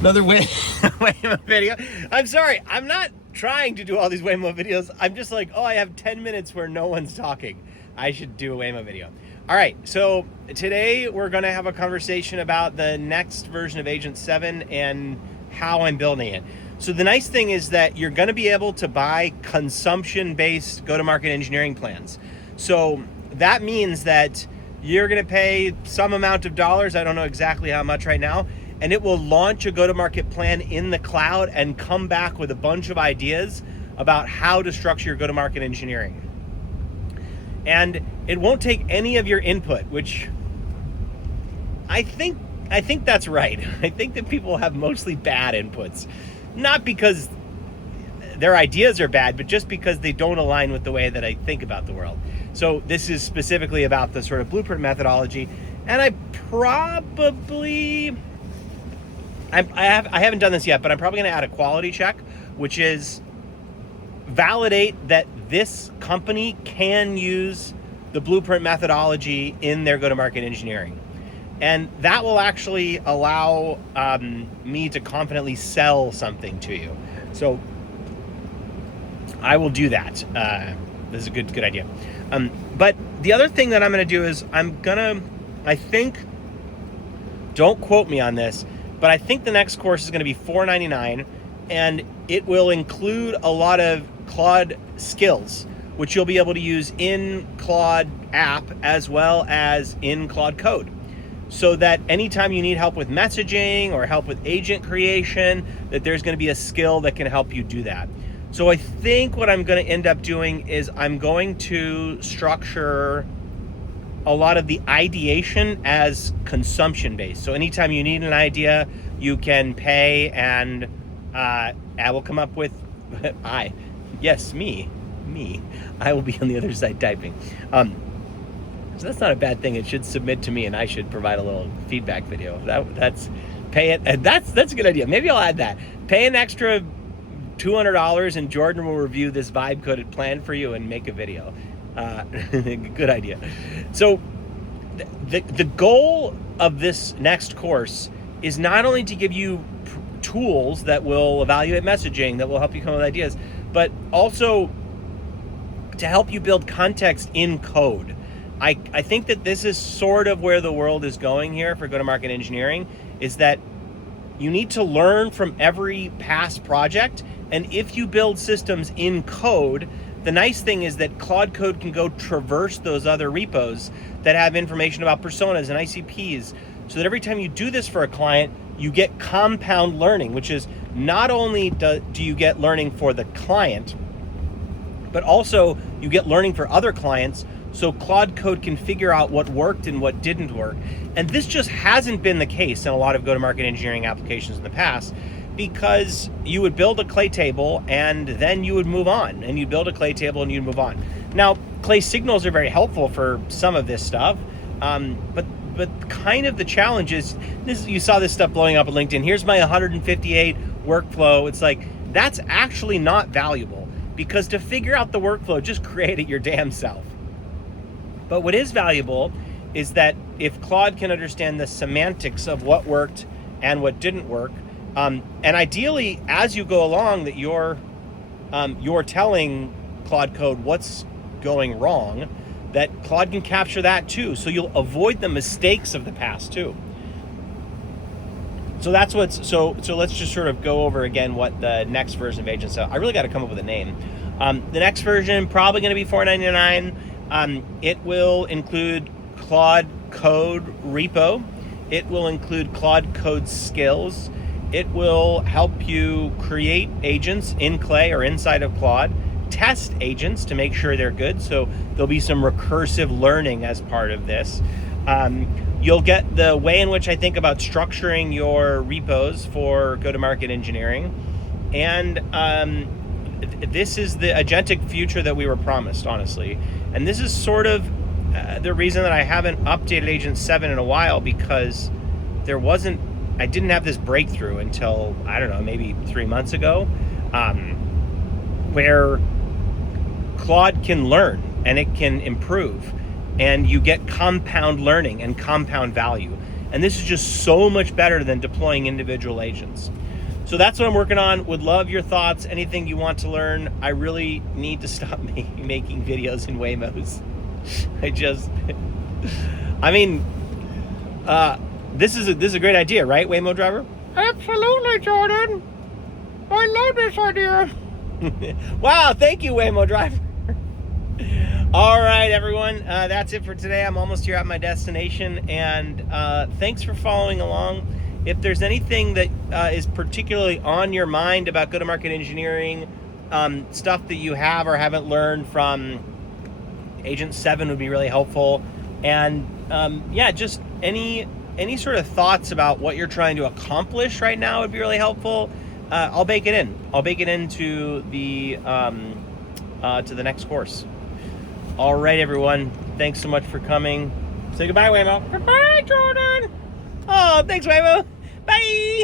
Another Waymo video. I'm sorry, I'm not trying to do all these Waymo videos. I'm just like, oh, I have 10 minutes where no one's talking. I should do a Waymo video. All right, so today we're gonna have a conversation about the next version of Agent 7 and how I'm building it. So the nice thing is that you're gonna be able to buy consumption-based go-to-market engineering plans. So that means that you're gonna pay some amount of dollars, I don't know exactly how much right now, and it will launch a go-to-market plan in the cloud and come back with a bunch of ideas about how to structure your go-to-market engineering. And it won't take any of your input, which I think that's right. I think that people have mostly bad inputs, not because their ideas are bad, but just because they don't align with the way that I think about the world. So this is specifically about the sort of blueprint methodology, and I haven't done this yet, but I'm probably going to add a quality check, which is validate that this company can use the blueprint methodology in their go-to-market engineering. And that will actually allow me to confidently sell something to you. So I will do that. This is a good idea. But the other thing that I'm going to do is I think, don't quote me on this, but I think the next course is going to be $4.99, and it will include a lot of Claude skills, which you'll be able to use in Claude app as well as in Claude code. So that anytime you need help with messaging or help with agent creation, that there's going to be a skill that can help you do that. So I think what I'm going to end up doing is I'm going to structure a lot of the ideation as consumption based. So anytime you need an idea, you can pay, and I will come up with I will be on the other side typing. So that's not a bad thing. It should submit to me, and I should provide a little feedback video. That's pay it. And that's a good idea. Maybe I'll add that. Pay an extra $200, and Jordan will review this vibe coded plan for you and make a video. Good idea. So the goal of this next course is not only to give you tools that will evaluate messaging, that will help you come up with ideas, but also to help you build context in code. I think that this is sort of where the world is going here for go-to-market engineering, is that you need to learn from every past project. And if you build systems in code, the nice thing is that Claude Code can go traverse those other repos that have information about personas and ICPs, so that every time you do this for a client, you get compound learning, which is not only do you get learning for the client, but also you get learning for other clients, so Claude Code can figure out what worked and what didn't work. And this just hasn't been the case in a lot of go-to-market engineering applications in the past, because you would build a clay table and then you would move on, and you'd build a clay table and you'd move on. Now, clay signals are very helpful for some of this stuff, but kind of the challenge is, you saw this stuff blowing up on LinkedIn. Here's my 158 workflow. It's like, that's actually not valuable, because to figure out the workflow, just create it your damn self. But what is valuable is that if Claude can understand the semantics of what worked and what didn't work, and ideally, as you go along, that you're telling Claude Code what's going wrong, that Claude can capture that too. So you'll avoid the mistakes of the past too. So that's so let's just sort of go over again what the next version of Agent 7. I really got to come up with a name. The next version, probably going to be $4.99. It will include Claude Code repo. It will include Claude Code skills. It will help you create agents in Clay or inside of Claude, test agents to make sure they're good. So there'll be some recursive learning as part of this. You'll get the way in which I think about structuring your repos for go-to-market engineering. And this is the agentic future that we were promised, honestly. And this is sort of the reason that I haven't updated Agent 7 in a while, because I didn't have this breakthrough until, I don't know, maybe 3 months ago, where Claude can learn and it can improve, and you get compound learning and compound value. And this is just so much better than deploying individual agents. So that's what I'm working on. Would love your thoughts, anything you want to learn. I really need to stop making videos in Waymos. This is a great idea, right, Waymo driver? Absolutely, Jordan. I love this idea. Wow, thank you, Waymo driver. All right, everyone, that's it for today. I'm almost here at my destination, and thanks for following along. If there's anything that is particularly on your mind about go-to-market engineering, stuff that you have or haven't learned from Agent 7 would be really helpful. And yeah, just any sort of thoughts about what you're trying to accomplish right now would be really helpful. I'll bake it in. I'll bake it into the to the next course. All right, everyone. Thanks so much for coming. Say goodbye, Waymo. Goodbye, Jordan. Oh, thanks, Waymo. Bye.